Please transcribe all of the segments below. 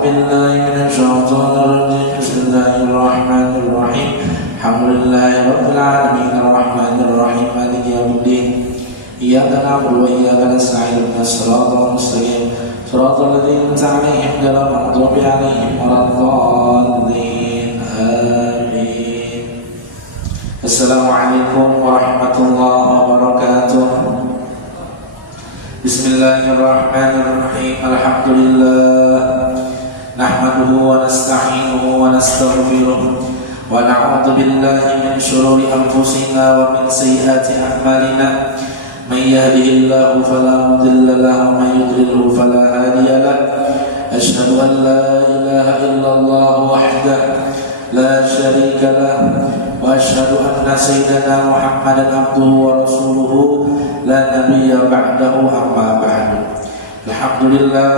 بالله من الشيطان الرجيم بسم الله الرحمن الرحيم الحمد لله رب العالمين الرحمن الرحيم مالك يوم الدين إياك نعبد وإياك نستعين اهدنا الصراط المستقيم صراط الذين أنعمت عليهم غير المغضوب عليهم ولا الضالين آمين. السلام عليكم ورحمة الله وبركاته. Bismillahirrahmanirrahim. Alhamdulillah nahmaduhu wa nasta'inuhu wa nastaghfiruh wa na'udzu billahi min shururi anfusina wa min sayyiati a'malina. May yahdihillahu fala mudilla lahu wa may yudlilhu fala hadiya lahu. Asyhadu an la ilaha illallah wahdahu la syarika lahu wa asyhadu anna sayyidana Muhammadan abduhu wa rasuluhu la nabiyya ba'dahu amma ba'du. Alhamdulillah,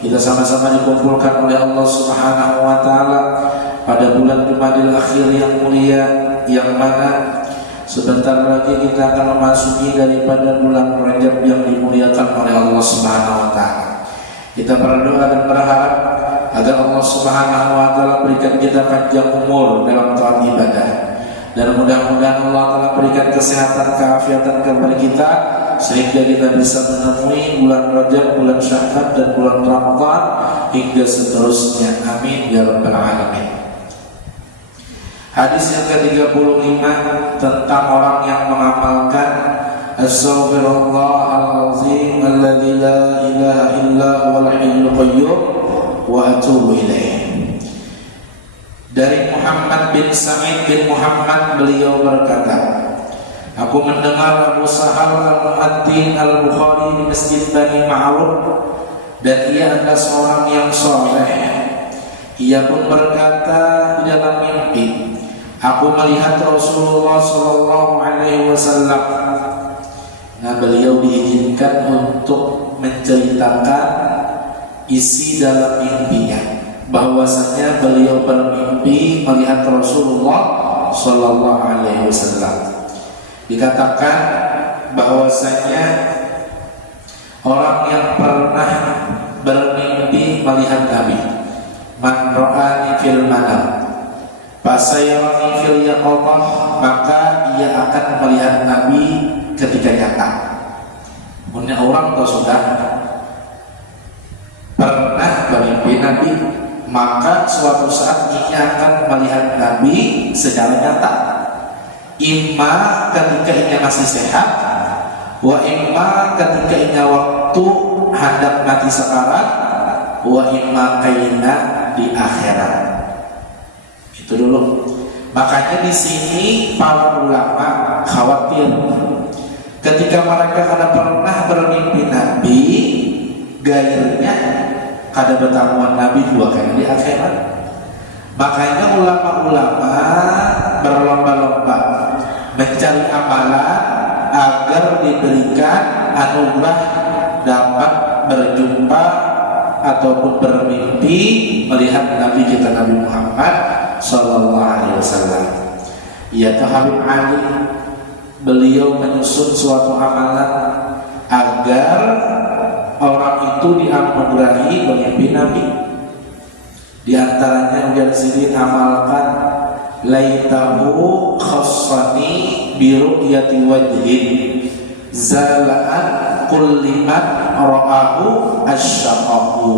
kita sama-sama dikumpulkan oleh Allah Subhanahu wa taala pada bulan Jumadil Akhir yang mulia, yang mana sebentar lagi kita akan memasuki daripada bulan Rajab yang dimuliakan oleh Allah Subhanahu wa taala. Kita berdoa dan berharap agar Allah Subhanahu wa taala berikan kita panjang umur dalam taat ibadah. Dan mudah-mudahan Allah telah berikan kesehatan, keafiatan kepada kita sehingga kita bisa menemui bulan Rajab, bulan Syawal dan bulan Ramadan hingga seterusnya. Amin ya rabbal alamin. Hadis yang ke-35 tentang orang yang mengamalkan Astaghfirullahalazim alladzi la ilaha illa huwal hayyul qayyum wa atubu ilaih. Dari Muhammad bin Sa'id bin Muhammad, beliau berkata, aku mendengar Abu Sahal al-Mu'addin al-Bukhari di Masjid Bani Ma'ruf, dan ia adalah seorang yang soleh. Ia pun berkata di dalam mimpi, aku melihat Rasulullah Sallallahu Alaihi Wasallam. Nah, beliau diizinkan untuk menceritakan isi dalam mimpinya, bahwasanya beliau bermimpi melihat Rasulullah Sallallahu Alaihi Wasallam. Dikatakan bahwasanya orang yang pernah bermimpi melihat Nabi, man ra'ani fil manam fasayarani fil yaqظah, maka ia akan melihat Nabi ketika nyata. Punya orang atau sudah pernah bermimpi Nabi, maka suatu saat ia akan melihat Nabi secara nyata. Imma ketika ia masih sehat, wa imma ketika ia waktu hendak mati sekarat, wa imma kaina di akhirat. Itu dulu. Makanya di sini para ulama khawatir ketika mereka pernah bermimpi Nabi, gairnya kada bertamuan Nabi dua kali di akhirat. Makanya ulama-ulama berlomba-lomba mencari amalan agar diberikan anugerah dapat berjumpa ataupun bermimpi melihat Nabi kita Nabi Muhammad Sallallahu Alaihi Wasallam. Ya Habib Ali, beliau menyusun suatu amalan agar orang itu dianugerahi bermimpi Nabi. Di antaranya ujar sidin amalkan laitahu khassani bi ru'yati wajhin zalaan kulliman ra'ahu asyaqahu.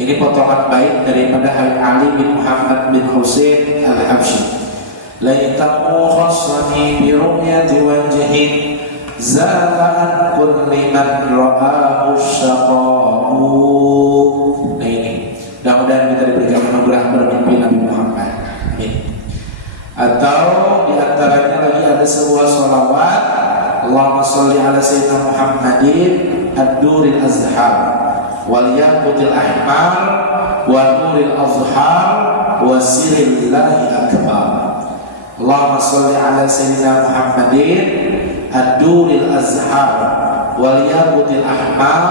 Ini potongan bait daripada Habib Ali bin Muhammad bin Husain al-Habsyi. Laitahu khassani bi ru'yati wajhin zalaan kulliman ra'ahu asyaqahu. Nah ini, mudah-mudahan kita diberikan anugerah bermimpi Nabi Muhammad. Amin. Atau di antaranya lagi ada sebuah sholawat, Allahumma sholli ala sayyidina Muhammadin ad-duril azhar wal yaqutil ahmar wa nuril azhar wa sirrillahi akbar. Allahumma sholli ala sayyidina Muhammadin ad-duril azhar wal yaqutil ahmar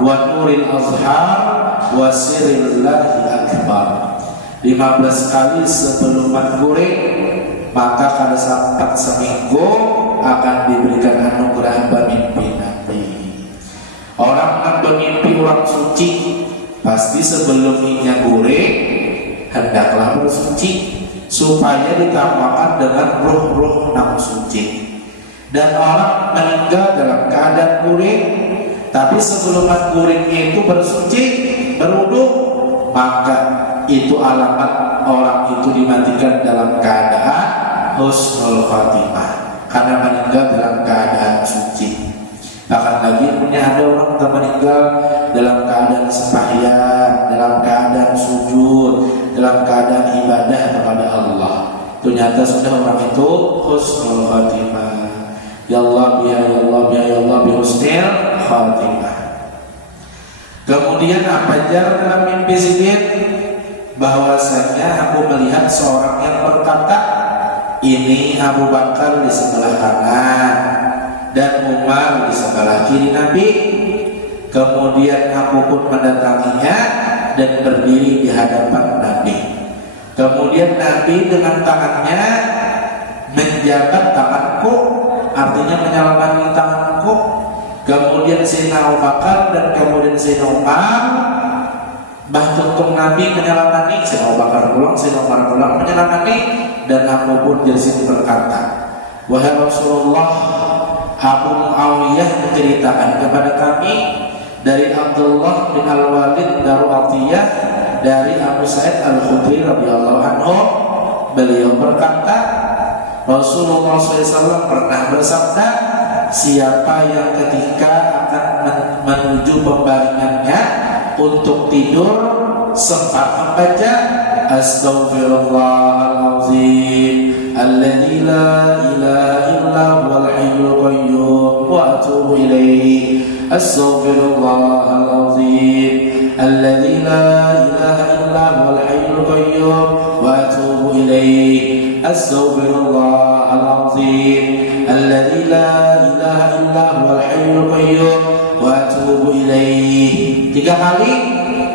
wa nuril azhar wa sirrillahi akbar. 15 kali sebelum maghrib, maka pada saat seminggu akan diberikan anugerah bermimpi Nabi. Orang yang bermimpi orang suci pasti sebelum minyak goreng hendaklah bersuci supaya ditambahkan dengan ruh-ruh yang suci. Dan orang meninggal dalam keadaan guring, tapi sebelum guringnya itu bersuci, berwudu, maka itu alamat orang itu dimatikan dalam keadaan husnul khatimah, karena meninggal dalam keadaan suci. Bahkan lagi punya ada orang yang meninggal dalam keadaan sembahyang, dalam keadaan sujud, dalam keadaan ibadah kepada Allah. Ternyata sudah orang itu husnul khatimah. Ya Allah, ya Allah, ya Allah, bi husnul khatimah. Kemudian apa aja dalam mimpi Siddiq? Bahwasanya aku melihat seorang yang berkata, ini Abu Bakar di sebelah kanan dan Umar di sebelah kiri Nabi. Kemudian aku pun mendatanginya dan berdiri di hadapan Nabi. Kemudian Nabi dengan tangannya menjabat tanganku, artinya menyelamatkan tanganku. Kemudian Sayyidina Abu Bakar dan kemudian Sayyidina Umar bahkan Nabi menyelamati, Sayyidina Abu Bakar pulang, Sayyidina Umar pulang menyelamati, dan aku pun jadi berkata, wahai Rasulullah, Abu Muawiyah menceritakan kepada kami dari Abdullah bin Al-Walid Daru Atiyah dari Abu Sa'id Al-Khudri radhiyallahu anhu, beliau berkata, Rasulullah SAW pernah bersabda, siapa yang ketika akan menuju pembaringannya untuk tidur sempat membaca Astaghfirullahaladzim alladzi la ilaha illa huwal hayyul qayyum wa atubu ilaih. Astaghfirullahaladzim alladzi la ilaha illa huwal hayyul qayyum wa atubu ilaih. Astaghfirullahaladzim alladzi la ilaha illa huwal hayyul qayyum wa atubu ilaih. 3 kali,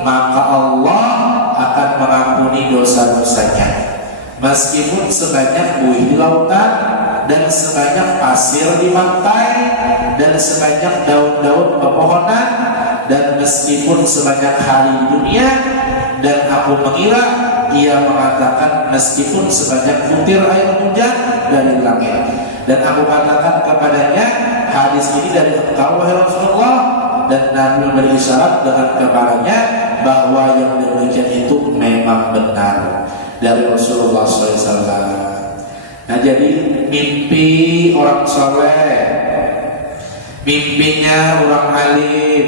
maka Allah akan mengampuni dosa-dosanya, meskipun sebanyak buih di lautan, dan sebanyak pasir di pantai, dan sebanyak daun-daun pepohonan, dan meskipun sebanyak hari di dunia. Dan aku mengira ia mengatakan meskipun sebanyak butir air hujan dari langit. Dan aku katakan kepadanya, hadis ini dari engkau wahai Rasulullah. Dan Nabi berisyarat dengan kepalanya bahwa yang demikian itu memang benar dari Rasulullah SAW. Nah, jadi mimpi orang soleh, mimpinya orang alim,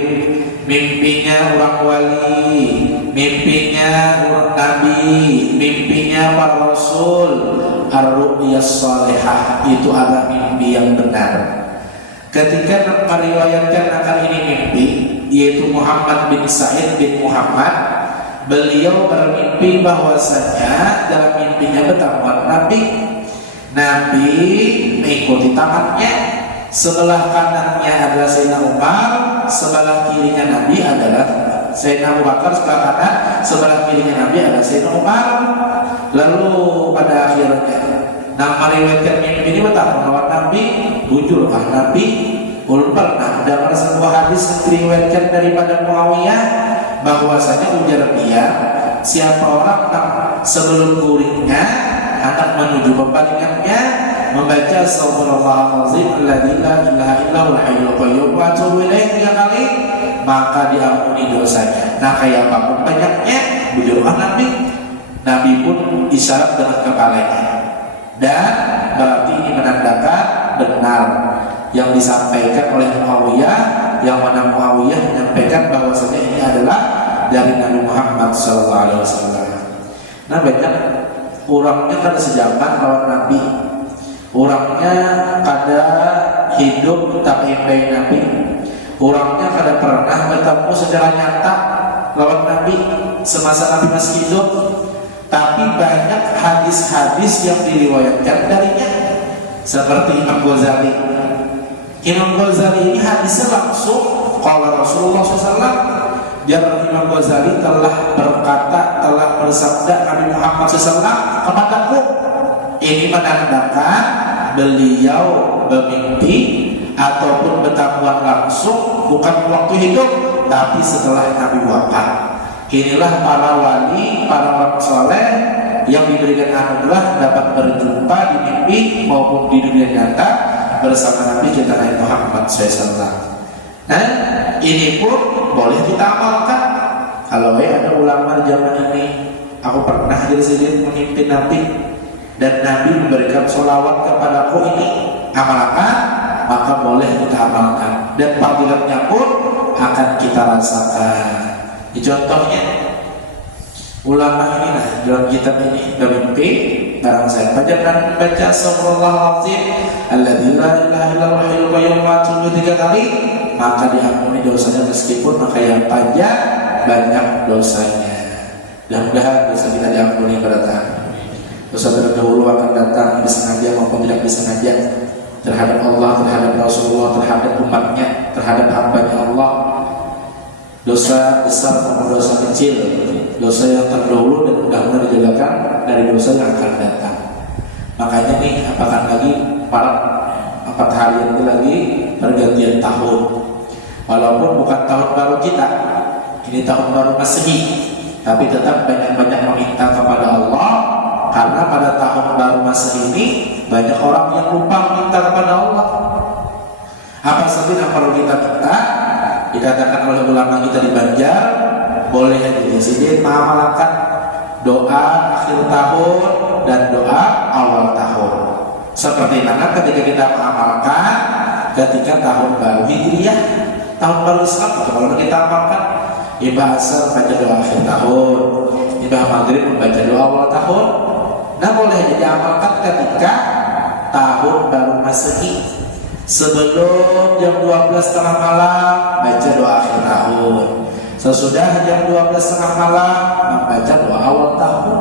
mimpinya orang wali, mimpinya orang nabi, mimpinya para rasul, ar-ru'yas salihah, itu adalah mimpi yang benar. Ketika meriwayatkan akan ini mimpi, yaitu Muhammad bin Sa'id bin Muhammad, beliau bermimpi bahwasanya dalam mimpinya bertemu Nabi. Nabi mengikuti tangannya, sebelah kanannya adalah Sayyidina Umar, sebelah kirinya Nabi adalah Sayyidina Abu Bakar, sebelah kanan, sebelah kirinya Nabi adalah Sayyidina Umar. Lalu pada akhirnya meriwayatkan mimpi ini bertemu Nabi, bujurkah Nabi? Ulun pernah dengar sebuah hadis yang diriwayatkan daripada Muawiyah bahwasanya ujar dia, siapa orang sebelum guringnya akan menuju pembaringannya membaca Astaghfirullahaladzim alladzi la ilaha illa huwal hayyul qayyum wa atubu ilaih 3 kali, maka diampuni dosanya. Nah, kayak apapun banyaknya, bujurkah Nabi? Nabi pun isyarat dengan kepalanya. Dan berarti ini menandakan benar yang disampaikan oleh Muawiyah, yang mana Muawiyah menyampaikan bahwasanya ini adalah dari Nabi Muhammad SAW. Nah, banyak orangnya kada sejaman lawan Nabi, orangnya kada hidup tak imbai Nabi, orangnya kada pernah bertemu secara nyata lawan Nabi semasa Nabi masih hidup. Tapi banyak hadis-hadis yang diriwayatkan darinya, seperti Imam Ghazali. Imam Ghazali ini hadisnya langsung qala Rasulullah SAW. Jadi Imam Ghazali telah berkata, telah bersabda Nabi Muhammad SAW kepadaku. Ini menandakan beliau bermimpi ataupun bertamuan langsung bukan waktu hidup, tapi setelah Nabi wafat. Inilah para wali, para orang soleh yang diberikan anugerah dapat berjumpa di mimpi maupun di dunia nyata bersama Nabi kita Nabi Muhammad SAW. Nah, ini pun boleh kita amalkan. Kalau ada ulama di zaman ini, aku pernah jadi sendiri memimpin Nabi dan Nabi memberikan sholawat kepadaku, ini amalkan, maka boleh kita amalkan dan fadilatnya pun akan kita rasakan. Contohnya ulama ini lah dalam kitab ini bermimpi, barang saya panjang baca sallallahu alaihi alladzi la ilaha illallah hayyul qayyum wa atubu 3 kali, maka diampuni dosanya meskipun maka yang panjang banyak dosanya. Mudah-mudahan dosa kita diampuni pada tahun. Dosa terdahulu akan datang disengaja maupun tidak disengaja terhadap Allah, terhadap Rasulullah, terhadap umatnya, terhadap hamba-Nya Allah. Dosa besar maupun dosa kecil, dosa yang terdahulu dan mudah-mudahan dijagakan dari dosa yang akan datang. Makanya nih, apakah lagi para 4 hari itu lagi pergantian tahun. Walaupun bukan tahun baru kita, ini tahun baru Masehi, tapi tetap banyak-banyak meminta kepada Allah, karena pada tahun baru Masehi ini banyak orang yang lupa meminta kepada Allah. Apa saja yang perlu kita minta? Dikatakan oleh ulama kita di Banjar, boleh di sini mengamalkan doa akhir tahun dan doa awal tahun. Seperti mana ketika kita mengamalkan ketika tahun baru Hijriah, tahun baru Islam, kalau kita amalkan ibadah asar baca doa akhir tahun, ibadah maghrib membaca doa awal tahun. Nah, boleh diamalkan ketika tahun baru Masehi. Sebelum jam 12 tengah malam baca doa akhir tahun. Sesudah jam 12 tengah malam membaca doa awal tahun.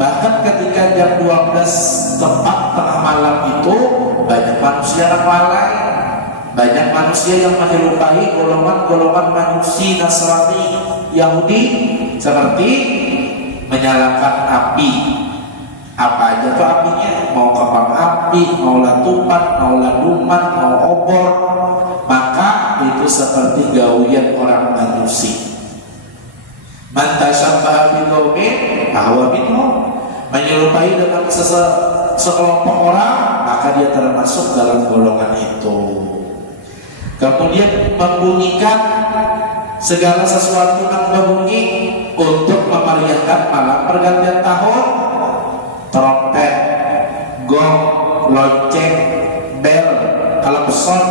Bahkan ketika jam 12 tepat tengah malam itu banyak manusia yang lalai, banyak manusia yang menyerupai golongan-golongan manusia Nasrani, Yahudi, seperti menyalakan api. Apa aja tuh apinya, mau kembang api, mau latupan, mau laduman, mau obor, maka itu seperti gawian orang manusia. Man tasyabbaha biqaumin fahuwa minhum, menyerupai dengan sekelompok orang, maka dia termasuk dalam golongan itu. Kemudian membunyikan segala sesuatu yang berbunyi untuk memeriahkan malam pergantian tahun. Trompet, gong, lonceng, bel, klakson,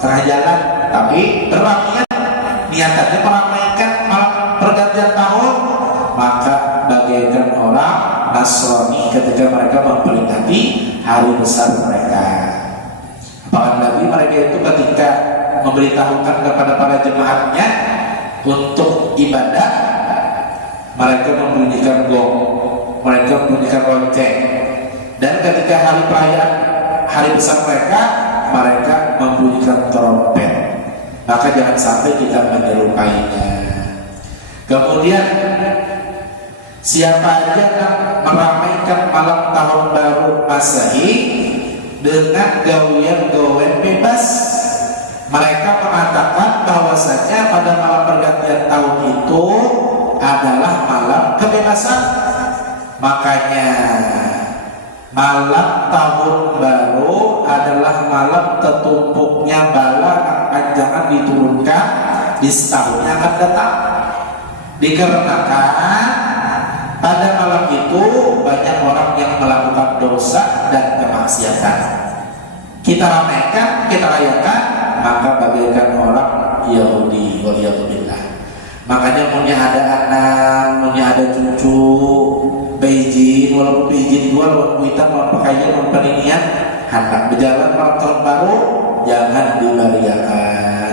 tengah jalan, tapi beramaian, niatannya meramaikan malam pergantian tahun, maka bagaikan orang Nasrani ketika mereka memperingati hari besar mereka. Bahkan lagi mereka itu ketika memberitahukan kepada para jemaatnya untuk ibadah, mereka membunyikan gong, mereka membunyikan lonceng, dan ketika hari perayaan hari besar mereka, mereka membunyikan trompet. Maka jangan sampai kita menyerupainya. Kemudian siapa aja yang meramaikan malam tahun baru Masehi dengan gawian-gawian bebas, mereka mengatakan bahwasanya pada malam pergantian tahun itu adalah malam kebebasan. Makanya malam tahun baru adalah malam tertumpuknya bala yang jangan diturunkan di setahun yang akan datang. Dikarenakan pada malam itu banyak orang yang melakukan dosa dan kemaksiatan. Kita ramaikan, kita rayakan, maka bagaikan orang Yahudi waliyadzubillah. Makanya punya ada anak, punya ada cucu, beijing, walaupun beijing dua, walaupun kuitan, walaupun pakaian, walaupun peninian, hendak berjalan malam tahun baru, jangan dibariakan.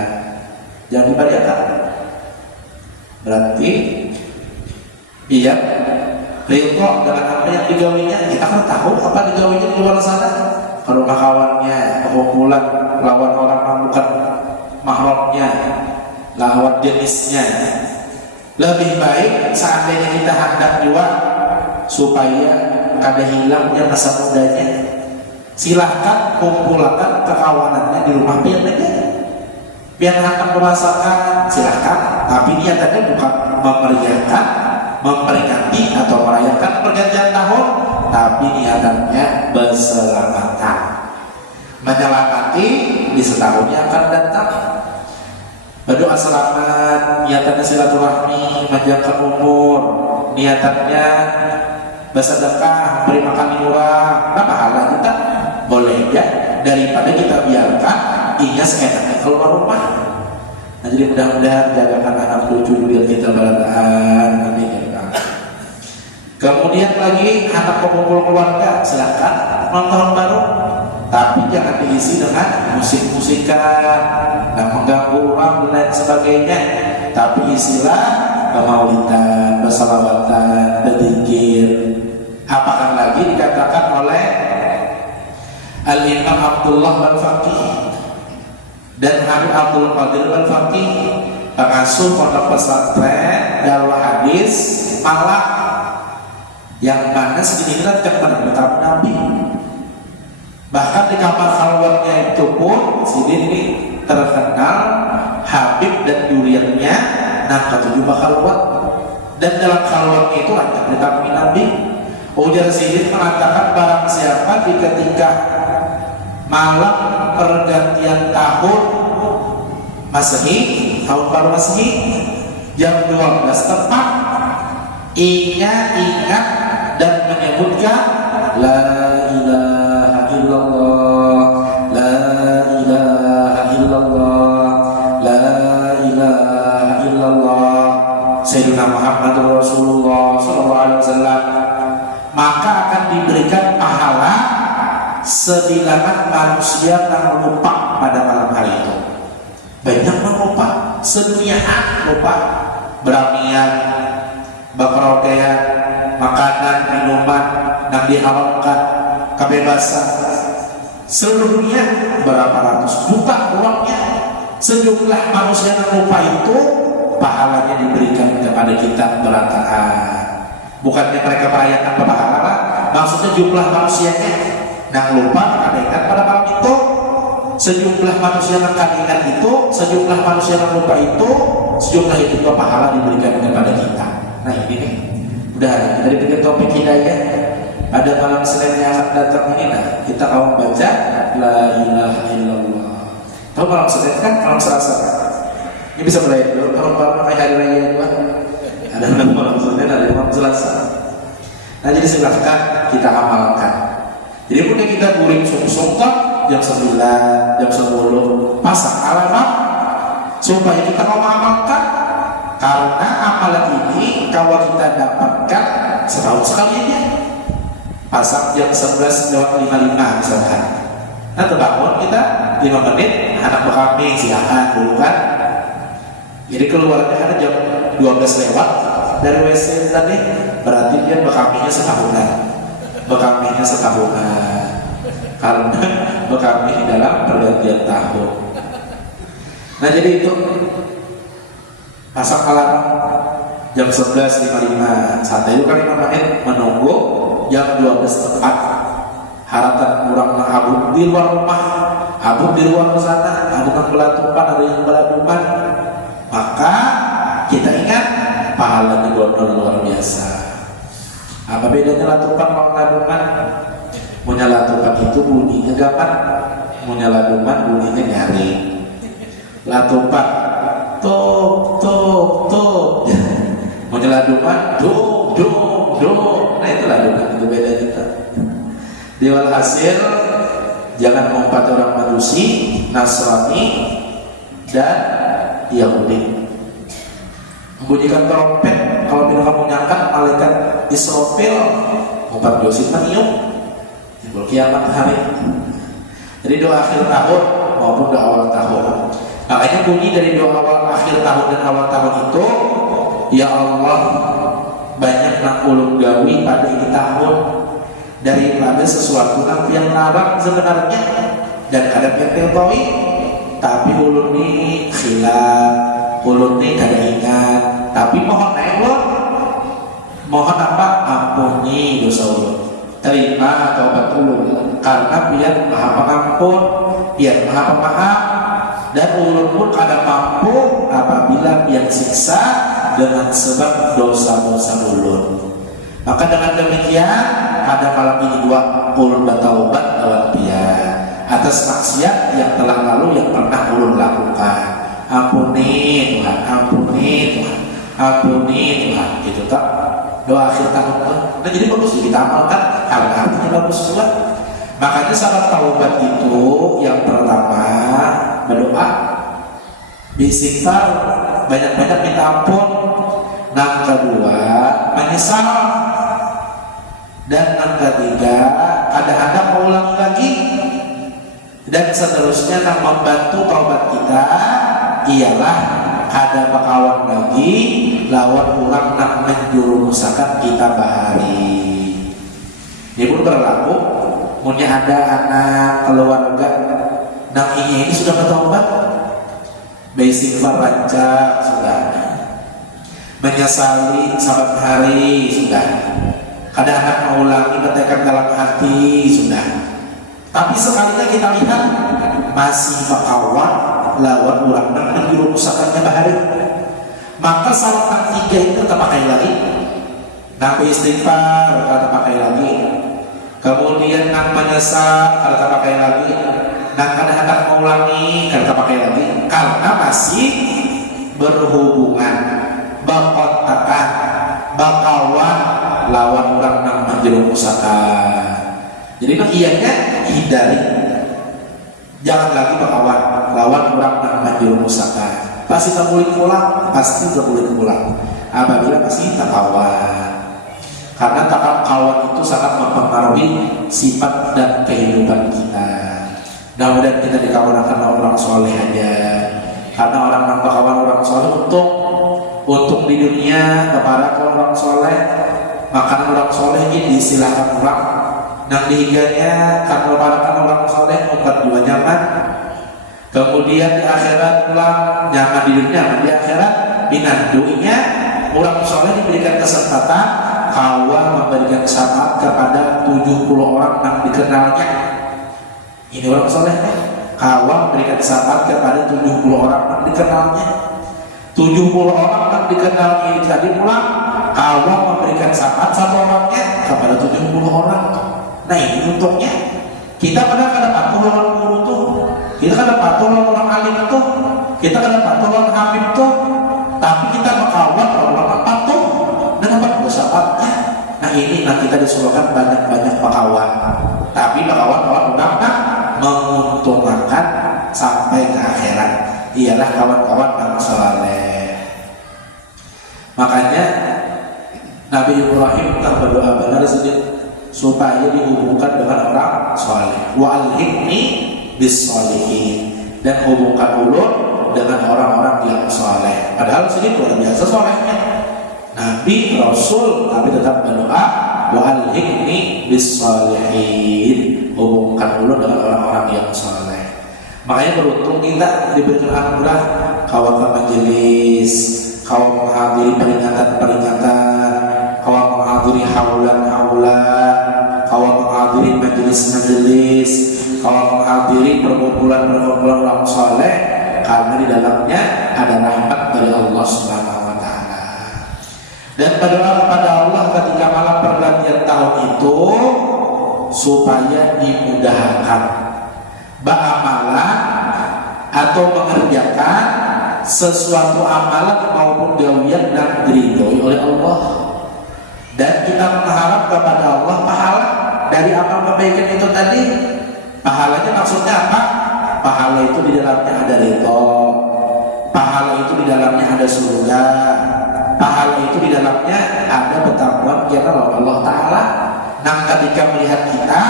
Jangan dibariakan. Berarti iya, riko dengan apa yang digawinya. Kita kan tahu apa digawinya di luar sana. Ke rumah kawannya, kumpulan lawan orang yang bukan mahramnya, lawan jenisnya. Lebih baik seandainya kita hendak juga supaya kada hilangnya masa mudanya, silahkan kumpulkan kekawanannya di rumah pian aja. Pian hendak merasakan, silahkan. tapi niatannya bukan memeriahkan, memperingati atau merayakan pergantian tahun, tapi niatannya berselamatan, menyelamati di setahun yang akan datang. Berdoa selamat, niatannya silaturahmi, panjangkan umur, niatannya bersedekah, beri makan murah. Nah, pahala kita boleh ya, daripada kita biarkan inya seenaknya keluar rumah. Nah, jadi mudah-mudahan jagakan anak cucu biar kita balataan. Amin. Kemudian lagi anak pengumpul keluarga, silakan ulang tahun baru, tapi jangan diisi dengan musik-musikan dan mengganggu orang dan lain sebagainya. Tapi isilah bermaulidan, bersalawatan, berzikir. Apakah lagi dikatakan oleh Al-Imam Abdullah Al-Faqih dan Habib Abdul Qadir Al-Faqih, pengasuh pondok pesantren Darul Hadis Malang, yang mana sedikit kan bertamu Nabi. Bahkan di kamar khalwatnya itu pun ini terkenal Habib dan duriannya ketujuh khalwat, dan dalam khalwatnya itu ada bertamu Nabi. Ujar Sidin mengatakan barang siapa di ketika malam pergantian tahun Masehi, tahun baru Masehi, jam 12 tepat, ia ingat dan menyebutkan la ilaha illallah, la ilaha illallah, la ilaha illallah, Sayyidina Muhammadur Rasulullah sallallahu alaihi wasallam, maka akan diberikan pahala sebilangan manusia yang lupa pada malam hari itu. Banyak lupa, sedunia lupa, beramian, berkerogean, makanan, minuman yang dihalalkan, kebebasan. Seluruh dunia berapa ratus juta uangnya. Sejumlah manusia yang lupa itu pahalanya diberikan kepada kita berataan. Bukannya mereka merayakan pahala, maksudnya jumlah manusianya yang lupa keingat pada malam itu, sejumlah manusia yang ingat itu, sejumlah manusia yang lupa itu, sejumlah itu juga pahala diberikan kepada kita. Nah ini nih, udah dari bikin topik hidayah pada malam Senin yang akan datang ini. Nah, kita akan baca la ilaha illallah. Tahu malam Senin kan malam Selasa kan? Ini bisa mulai dulu. Kalau malam hari raya juga ada malam Senin, ada malam Selasa. Nah, jadi silahkan kita amalkan. Jadi punya kita guring sungguh-sungguh jam 9, jam 10 pasang alamat supaya kita mau mengamalkan, karena amalan ini kalau kita dapatkan setahun sekali aja. Pasang jam 11:55 misalkan, nah terbangun kita 5 menit, anak bekami silakan dulu kan. Jadi keluarnya ada jam 12 lewat dari WC tadi, berarti dia bekaminya setahunan, karena bekami di dalam pergantian tahun. Nah jadi itu pasang alarm jam 11:55, santai itu kan 5 menit, menunggu jam 12 tepat. Harapan kurang abut di luar rumah, abut di luar sana, bukan belatupan, ada yang belatupan, maka kita ingat pahala di luar biasa. Apa bedanya latupan sama laduman? Punya latupan itu bunyinya gampang, punya laduman bunyinya nyaring. Latupan tuk tuk tuk, punya laduman duk duk duk. Nah itu laduman, itu beda kita. Di walhasil jangan mengumpati orang Majusi, Nasrani dan Yahudi. Membunyikan trompet kalau bila kamu nyangka malaikat Israfil empat dosis meniup timbul kiamat hari. Jadi doa akhir tahun maupun doa awal tahun, makanya bunyi dari doa awal akhir tahun dan awal tahun itu, ya Allah banyak nak ulun gawi pada ini tahun daripada sesuatu yang larang sebenarnya dan kadang yang tertawi, tapi ulun ini khilaf, ulun ini kada ingat, tapi mohon Allah, mohon apa? Ampuni dosa ulun, terima taubat ulun, karena biar maha pengampun, biar maha pemaaf, dan ulun pun kada mampu apabila yang siksa dengan sebab dosa-dosa ulun. Maka dengan demikian pada malam ini dua ulun bertaubat lawan dia atas maksiat yang telah lalu yang pernah ulun lakukan. Ampuni Tuhan, ampuni Tuhan, ampuni Tuhan. Itu tak doa akhir tahun. Nah, jadi bagus kita amalkan karena artinya bagus juga. Makanya sahabat taubat itu yang pertama berdoa, beristighfar, banyak-banyak minta ampun. Yang kedua menyesal, dan yang ketiga ada mengulangi lagi, dan seterusnya yang membantu taubat kita ialah ada bakawan lagi lawan orang nak menjurumuskan kita bahari. Ini pun berlaku punya ada anak keluarga nak ini sudah bertaubat, beristighfar rancak sudah, menyesali sabat hari sudah, ada anak mengulangi ketekan dalam hati sudah. Tapi sekalinya kita lihat masih bakawan lawan orang nak menjurumuskannya bahari, maka salat tiga itu terpakai lagi. Nak istighfar kata pakai lagi, kemudian nak menyesal kata pakai lagi, nak hendak mengulangi kata pakai lagi, karena masih berhubungan, berkontakan, bakawan lawan orang nak menjerumuskan. Jadi ianya hindari, jangan lagi bakawan lawan orang nak menjerumuskan. Pasti tak boleh pulang, pasti tak boleh pulang apabila masih tak kawan. Karena takkan kawan itu sangat mempengaruhi sifat dan kehidupan kita. Mudah-mudahan kita dikawankan orang soleh aja. Karena orang yang berkawan orang soleh untuk di dunia kepada orang soleh, makan orang soleh ini disilahkan orang. Nang dihiganya karena lebaran orang soleh membuat dua nyaman. Kemudian di akhirat pulang nyaman di dunia, nyaman di akhirat. Binandunya orang soleh diberikan kesempatan kawan memberikan syafaat kepada 70 orang yang dikenalnya. Ini orang solehnya. Kawan memberikan syafaat kepada 70 orang yang dikenalnya. 70 orang yang dikenalnya ini tadi pulang, kawan memberikan syafaat satu orangnya kepada 70 orang. Nah ini untungnya. Kita kadang-kadang patuh lawan guru tuh, kita kadang patuh lawan orang alim tuh, kita kadang patuh lawan habib tuh, tapi kita berkawan orang patuh dan dapat syafaatnya. Nah ini nanti kita disuruhkan banyak-banyak bakawan, tapi bakawan-kawan orang menguntungkan sampai ke akhirat ialah kawan-kawan yang saleh. Makanya Nabi Ibrahim telah berdoa benar sedikit supaya dihubungkan dengan orang saleh. Wa alhiqni bis sholihin, dan hubungkan ulun dengan orang-orang yang saleh. Padahal sedikit luar biasa salehnya Nabi Rasul, tapi tetap berdoa wa alhiqni bis sholihin, hubungkan ulun dengan orang-orang yang saleh. Makanya beruntung kita diberikan anugerah kawan majelis, kawan menghadiri peringatan-peringatan, kawan menghadiri haulan-haulan, kawan menghadiri majelis-majelis, kawan menghadiri perkumpulan-perkumpulan orang saleh, karena di dalamnya ada rahmat dari Allah Subhanahu wa taala. Dan berdoa kepada Allah ketika malam pergantian tahun itu supaya dimudahkan ba'amalan atau mengerjakan sesuatu amalan maupun gawian dan diridhoi oleh Allah. Dan kita mengharap kepada Allah pahala dari amal kebaikan itu tadi. Pahalanya maksudnya apa? Pahala itu di dalamnya ada ridho, pahala itu di dalamnya ada surga, pahala itu di dalamnya ada pertemuan kita oleh Allah Ta'ala. Nah ketika melihat kita,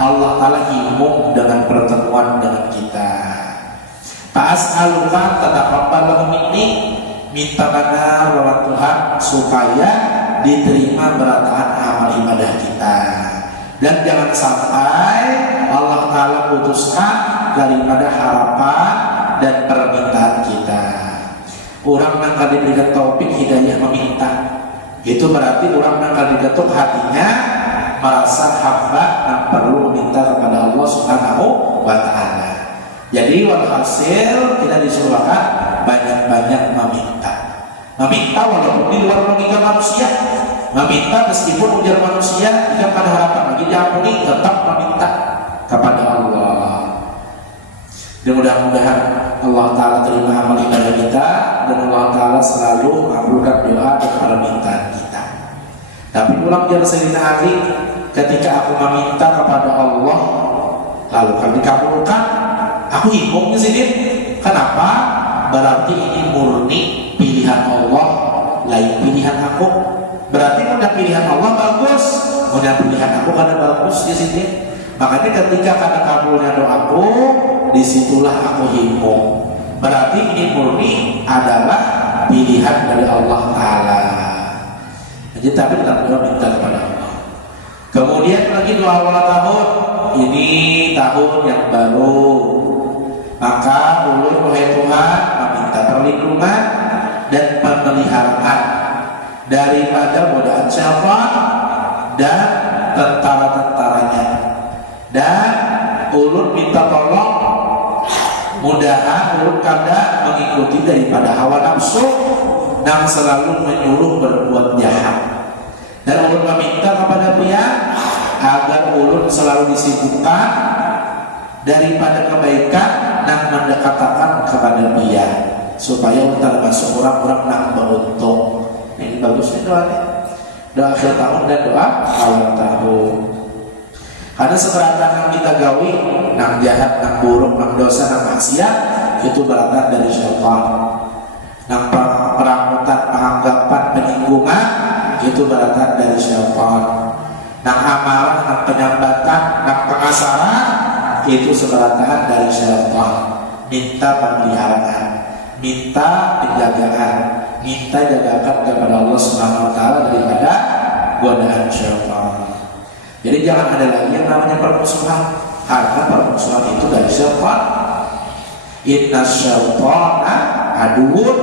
Allah Ta'ala himung dengan pertemuan dengan kita. Fa'as'aluka tataqabbalahu minni, minta benar lawan Tuhan supaya diterima berataan amal ibadah kita. Dan jangan sampai Allah Ta'ala putuskan daripada harapan dan permintaan kita. Orang yang kali diberikan taufik hidayah meminta, itu berarti orang yang kali diketuk hatinya merasa hamba yang perlu meminta kepada Allah Subhanahu wa Ta'ala. Jadi walhasil kita disuruh banyak-banyak meminta walaupun di luar logika manusia, meminta meskipun ujar manusia tidak pada harapan lagi diampuni, tetap meminta kepada Allah. Dan mudah-mudahan Allah Ta'ala terima amal ibadah kita, dan Allah Ta'ala selalu mengabulkan doa dan permintaan kita. Tapi ulang jar Sayyidina Ali, ketika aku meminta kepada Allah lalu kalau dikabulkan, aku bingung di sini. Kenapa? Berarti ini murni pilihan Allah, lain pilihan aku. Berarti udah pilihan Allah bagus, udah pilihan aku kada bagus di sini. Makanya ketika kada kabulnya doaku, disitulah aku bingung. Berarti ini murni adalah pilihan dari Allah Ta'ala. Jadi tapi tetap doa minta kepada Allah. Kemudian lagi doa awal tahun, ini tahun yang baru, maka ulun wahai Tuhan meminta perlindungan dan pemeliharaan daripada godaan syaitan dan tentara-tentaranya. Dan ulun minta tolong mudahan ulun kada mengikuti daripada hawa nafsu yang selalu menyuruh berbuat jahat. Dan ulun meminta kepada Dia agar ulun selalu disibukkan daripada kebaikan dan mendekatkan kepada Dia, supaya ulun termasuk orang-orang yang beruntung. Ini bagusnya doanya, doa akhir tahun dan doa awal tahun. Karena sekeratan yang kita gawi, nang jahat, nang buruk, nang dosa, nang maksiat, itu berasal dari syaitan. Nang perampokan, penganggapan, penyinggungan, itu berasal dari syaitan. Nang amalan, nang penyambatan, nang pengasaran, itu seberatan dari syaitan. Minta pemeliharaan, minta penjagaan, minta jagakan kepada Allah Subhanahu wa Ta'ala daripada godaan syaitan. Jadi jangan ada lagi yang namanya permusuhan, karena permusuhan itu dari syaitan. Inna syaitana aduun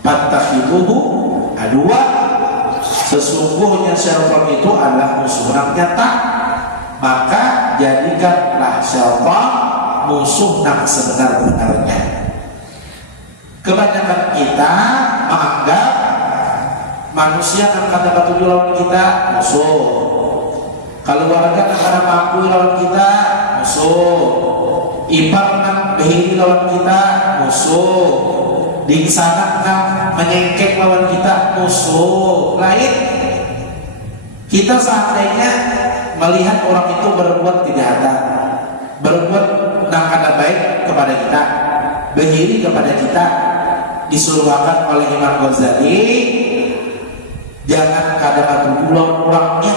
fattakhidhuhu aduwa. Sesungguhnya syaitan itu adalah musuh yang nyata, maka jadikanlah syaitan musuh yang sebenar-benarnya. Kebanyakan kita menganggap manusia yang kata ketujuh lawan kita musuh, keluarga yang kata mampu lawan kita musuh, ipar yang behiri lawan kita musuh, dingsanak yang menyengkek lawan kita musuh. Lain kita seandainya melihat orang itu berbuat kejahatan, berbuat yang kada baik kepada kita, behiri kepada kita, disuruhkan oleh Imam Ghazali, jangan kada ketujuh lawan orangnya,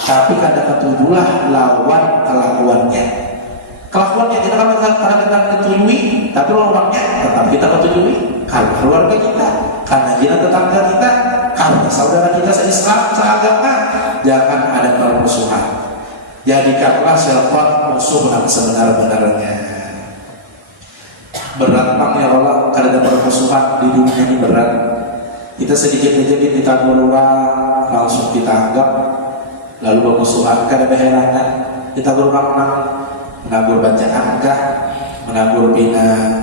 tapi kada ketujuhlah lawan kelakuannya. Kelakuannya kita kada ketujui, tapi lawan orangnya tetap kita ketujui. Karena keluarga kita, karena jiran tetangga kita, karena saudara kita se-Islam, seagama, jangan ada permusuhan. Jadikanlah syaitan musuh yang sebenar-benarnya. Berat bang ya Allah, kada ada permusuhan di dunia ini berat. Kita sedikit aja ditegur orang, langsung kita anggap, lalu bermusuhan, kada berherangan. Kita berulang-ulang, menagur bacaan kah, menagur bina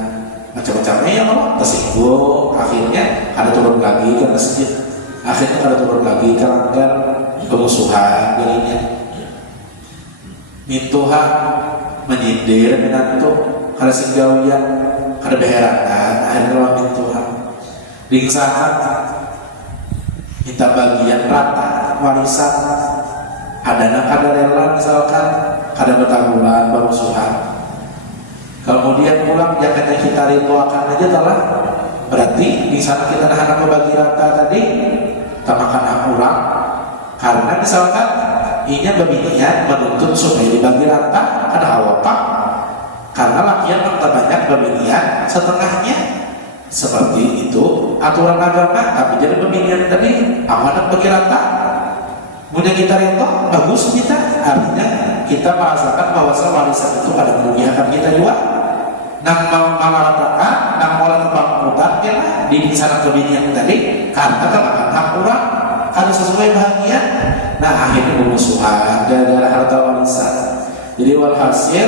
macam-macamnya ya Allah, tersinggung, akhirnya ada turun lagi ke masjid, akhirnya ada turun lagi ke langgar, bermusuhan, jadinya. Mintuhan menyindir, minantu, kada singgawian, kada berherangan, akhirnya lawan mintuhan. Ringsahan, minta bagian rata warisan, ada kada rela misalkan, kada bertanggungan, bermusuhan. Kemudian pulang jangan kita ritualkan aja telah, berarti di sana kita nahan bagi rata tadi, tamakan hak pulang, karena misalkan ini berniat menuntut supaya dibagi rata, kada apa, karena lakian yang banyak berniat setengahnya. Seperti itu aturan agama, tapi jadi pemilihan tadi amanat bagi rata. Mudah kita rentok, bagus kita. Artinya kita merasakan bahwa warisan itu ada merugikan kita juga. Nang mengaratakan, nang mulai kebangkutan ya di sana kebinian tadi, karena kemakan hak orang, karena sesuai bahagia. Nah akhirnya bermusuhan gara-gara harta warisan. Jadi walhasil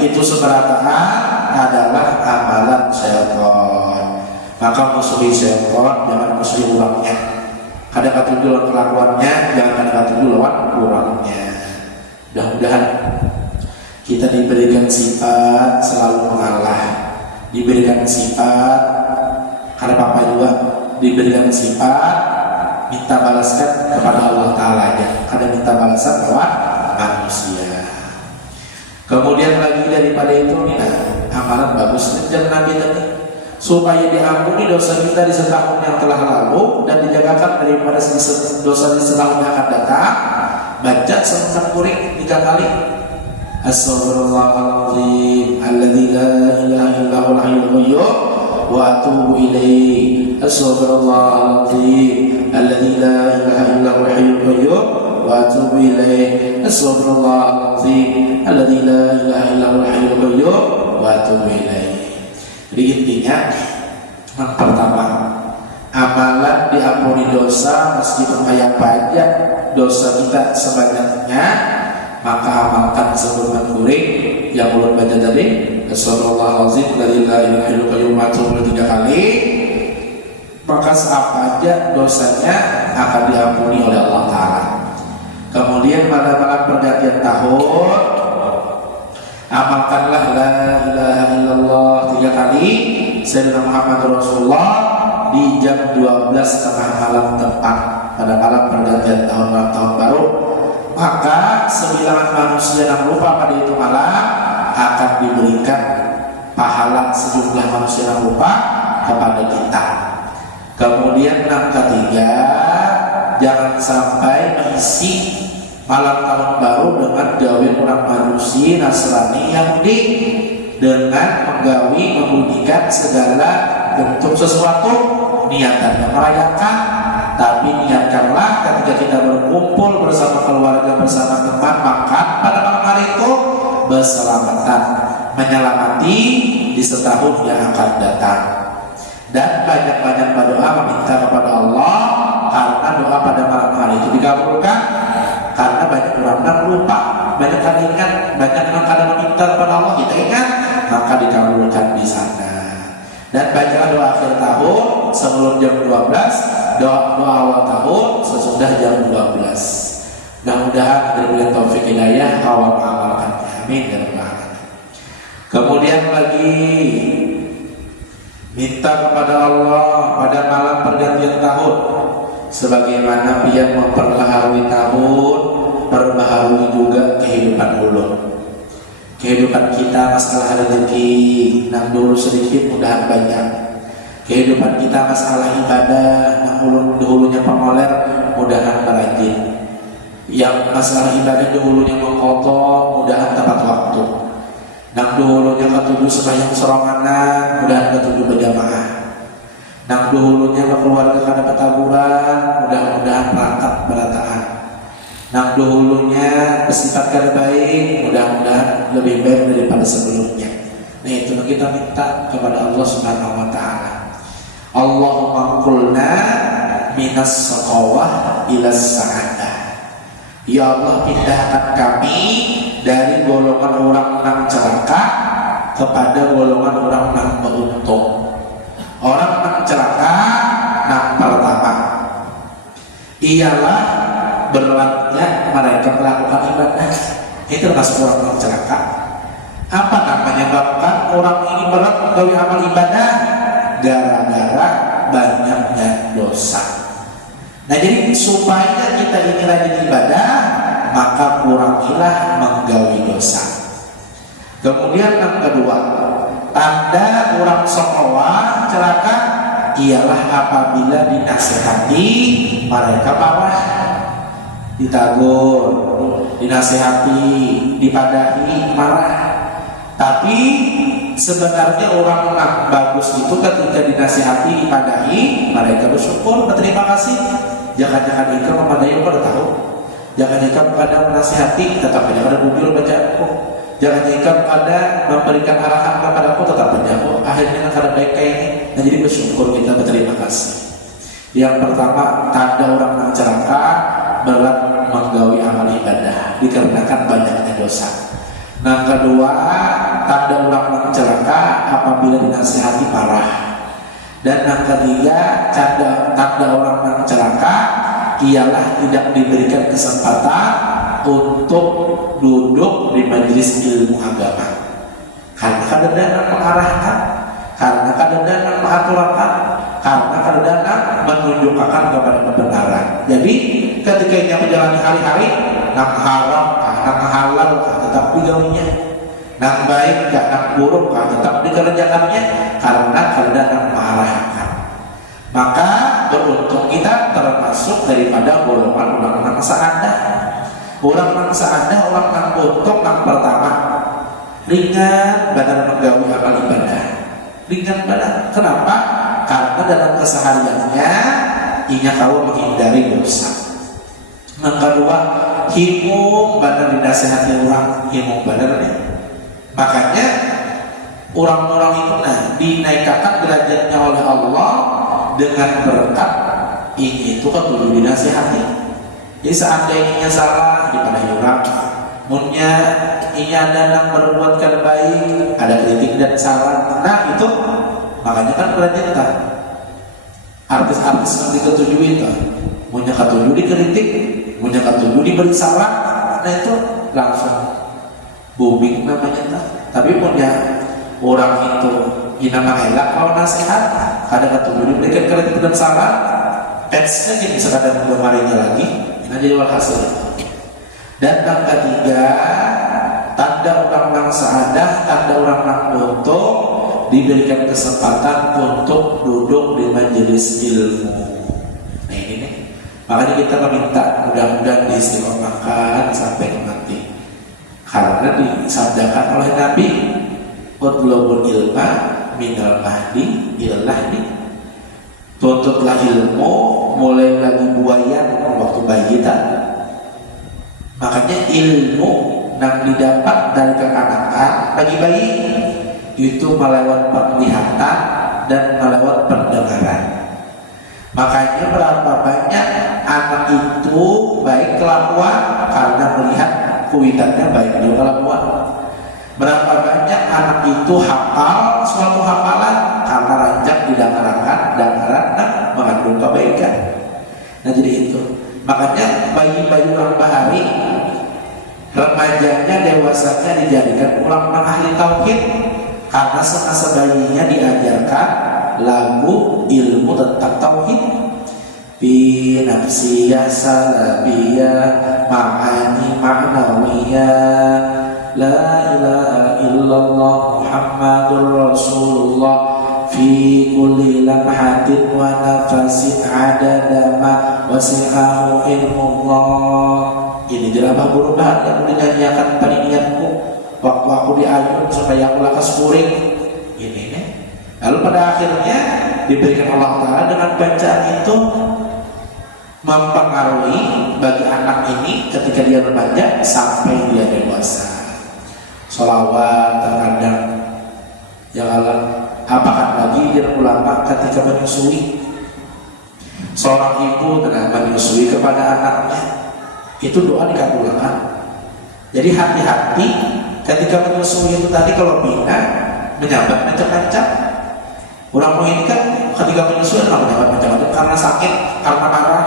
itu seberataan adalah amalan syaitan. Maka musuhi syaitan, jangan musuhi orangnya. Kadang katuju lawan kelakuannya, jangan kadang katuju lawan orangnya. Mudah-mudahan kita diberikan sifat selalu mengalah, diberikan sifat karena Bapak juga diberikan sifat minta balaskan kepada Allah Ta'ala aja, karena minta balasan lewat manusia. Kemudian lagi daripada itu amalan bagus dan Nabi tadi supaya diampuni dosa kita di setahun yang telah lalu dan dijagakan daripada dosa di setahun yang akan datang, baca sebentar kuring 3 kali. Astaghfirullahaladzim alladzi la ilaha illallahul hayyul qayyum wa atubu ilaih. Astaghfirullahaladzim alladzi la ilaha illallahul hayyul qayyum wa atubu ilaih. Astaghfirullahaladzim alladzi la ilaha illallahul hayyul qayyum wa atubu ilaih. Jadi intinya yang pertama, amalan diampuni dosa meskipun kayak pajak dosa kita sebanyaknya, maka amalkan sebelum guring yang ulun baca tadi, Astagfirullahaladzim la ilaha illallah 3 kali, maka seapa aja dosanya akan diampuni oleh Allah Ta'ala. Kemudian pada malam pergantian tahun, amalkanlah la ilaha illallah 3 kali Sayyidina Muhammad Rasulullah di jam 12 tengah malam tepat pada malam pergantian tahun baru. Maka sebilangan manusia yang lupa pada itu malam akan diberikan pahala sejumlah manusia yang lupa kepada kita. Kemudian yang ketiga, jangan sampai mengisi malam tahun baru dengan gawe orang Majusi, Nasrani, Yahudi, dengan menggawi membunyikan segala bentuk sesuatu, niatannya merayakan. Tapi niatkanlah ketika kita berkumpul bersama keluarga, bersama teman, makan pada malam hari itu berselamatan, menyelamati di setahun yang akan datang. Dan banyak-banyak berdoa meminta kepada Allah, karena doa pada malam hari itu dikabulkan. Karena banyak orang yang lupa, banyak yang ingat, banyak yang kadang meminta kepada Allah, kita ingat, maka dikabulkan di sana. Dan baca doa akhir tahun sebelum jam 12, doa awal tahun sesudah jam 12. Mudah-mudahan diberikan taufik hidayah awal mengamalkannya. Amin ya rabbal alamin. Kemudian lagi minta kepada Allah pada malam pergantian tahun, sebagaimana dia memperbaharui tahun, perbaharui juga kehidupan ulun. Kehidupan kita masalah rezeki, nang dulu sedikit mudahan banyak. Kehidupan kita masalah ibadah, nang dulunya pengoler, mudahan merajin. Yang masalah ibadah dulunya mengkotor, mudahan tepat waktu. Nang dulunya ketujuh sembahyang seronganan, mudahan ketujuh berjamaah. Nang dulunya keluarga kada petaburan, mudah-mudahan rangkap berataan. Nang dulunya bersifat kada baik, mudah-mudahan lebih baik daripada sebelumnya. Nah itu kita minta kepada Allah Subhanahu wa Ta'ala. Allahumma qulna minas saqawah ila sa'adah. Ya Allah, pindahkan kami dari golongan orang yang celaka kepada golongan orang yang beruntung. Orang yang celaka yang pertama ialah berlatnya mereka melakukan ibadah. Itu termasuk orang yang celaka. Apa namanya menyebabkan orang ini berat menggawi amal ibadah? Gara-gara banyaknya dosa. Nah jadi supaya kita ini rajin ibadah, maka kurangilah menggawi dosa. Kemudian yang kedua, tanda orang sokowa celaka ialah apabila dinasihati mereka marah, ditagur, dinasihati, dipadahi marah. Tapi sebenarnya orang bagus itu ketika dinasihati, dipadahi, mereka bersyukur, berterima kasih. Jangan-jangan ikut memadai pada tahu. Jangan ikut pada menasihati, tetap aja pada bubur baca aku. Jangan ikut pada memberikan arahan kepada aku, tetap aja aku. Akhirnya kada baik kayak ini. Nah jadi bersyukur kita, berterima kasih. Yang pertama, tanda orang yang celaka berat menggawi amal ibadah dikarenakan banyaknya dosa. Nah kedua, tanda orang celaka apabila dinasihati marah. Dan yang ketiga, tanda orang celaka ialah tidak diberikan kesempatan untuk duduk di majelis ilmu agama. Karena kadang-kadang mengarahkan, karena kadang-kadang mengaturkan, karena kadang-kadang menunjukkan kepada kebenaran. Jadi ketika ia menjalani hari-hari, nang haram, nang halal, tetap digaulinya, nang baik, nang buruk, tetap dikerjakannya, karena kadang-kadang mengarahkan. Maka beruntung kita termasuk daripada golongan orang saadah. Orang saadah, orang yang untung yang pertama ringan badan menggawi amal ibadah. Ringan badan. Kenapa? Karena dalam kesehariannya inya tahu menghindari dosa. Yang kedua, himung badan dinasihati orang, himung badannya. Makanya orang-orang itu dinaikkan derajatnya oleh Allah dengan berkat ini itu kan dulu dinasihati. Jadi seandainya salah dipadahi orang, munnya ini ada yang berbuatkan baik, ada kritik dan saran. Nah itu makanya kan derajat kita. Artis-artis yang diketujui itu, munnya ketujuh dikritik, munnya ketujuh diberi saran. Nah itu langsung booming namanya. Tapi punya orang itu ina mengelak kalau nasihat, kadang ketujuh diberikan kritik dan saran, fansnya jadi sekadar mengemarinya lagi, nah jadi walhasil. Dan yang ketiga, tanda orang saadah, tanda orang untung diberikan kesempatan untuk duduk di majelis ilmu. Nah ini nih, makanya kita meminta mudah-mudahan diistiqomahkan sampai nanti. Karena disabdakan oleh Nabi, utlubul ilma minal mahdi ilal lahdi. Tuntutlah ilmu mulai lagi buayan waktu bayi tak. Makanya ilmu yang didapat dari kekanakan bagi bayi itu melewat penglihatan dan melewat pendengaran. Makanya berapa banyak anak itu baik kelakuan karena melihat kuitannya baik juga kelakuan. Berapa banyak anak itu hafal suatu hafalan karena rancak didangarakan dangaran mengandung kebaikan. Nah jadi itu. Makanya bayi-bayi orang bahari, remajanya, dewasanya dijadikan ulama ahli tauhid karena semasa bayinya diajarkan lagu ilmu tentang tauhid. Bi nafsiyah salabiyah ma'ani ma'nawiyah la ilaha illallah Muhammadur Rasulullah fi kulli lamhatin wa nafasin adada ma wasi'ahu ilmullah. Ini jelamah guru bahan yang dinyanyiakan peninianku waktu aku diayun supaya aku lakas kuring. Ini nih. Lalu pada akhirnya diberikan Allah Ta'ala dengan bacaan itu mempengaruhi bagi anak ini ketika dia remaja sampai dia dewasa. Sholawat terkadang yang Allah apakah lagi dia ulama ketika menyusui. Seorang ibu dengan menyusui kepada anaknya itu doa dikabulkan. Jadi hati-hati ketika menyusui itu tadi kalau bina menyambat macam-macam. Orang ini kan ketika menyusui kalau menyambat macam-macam karena sakit, karena marah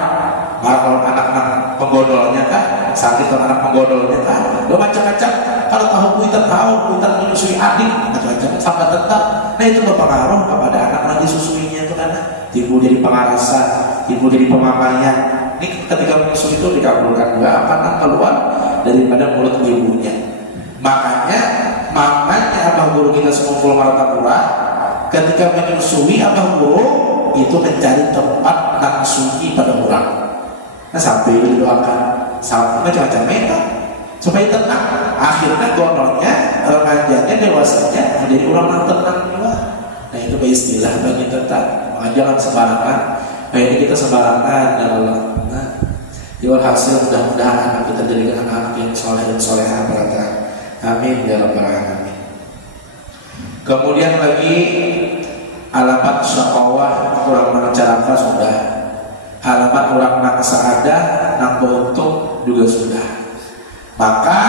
kalau anak-anak penggodolnya kan sakit, kalau anak penggodolnya kan lo macam-macam. Kalau tahu kuitan menyusui adik macam-macam sampai tetap. Nah itu berpengaruh kepada anak nanti susuinya itu kan timbul jadi pengarasan, timbul jadi pemamaian. Ini ketika menyusui itu dikabulkan juga akan keluar daripada mulut ibunya. Makanya mamanya abah guru kita sekumpul Martapura ketika menyusui abah guru itu mencari tempat yang suci pada orang. Nah sampai didoakan sampai macam-macam mereka supaya tenang. Akhirnya gonolnya, remajanya, dewasanya menjadi orang yang tenang juga. Nah itu istilah bagi tetap jangan sembarangan. Kayak kita sembarangan ya Allah. Nah, jual hasil mudah-mudahan anak kita jadikan anak yang soleh dan soleha berkah. Amin ya rabbal alamin. Kemudian lagi alamat syaqawah orang mencaraka sudah. Alamat orang nak saadah, nak beruntung juga sudah. Maka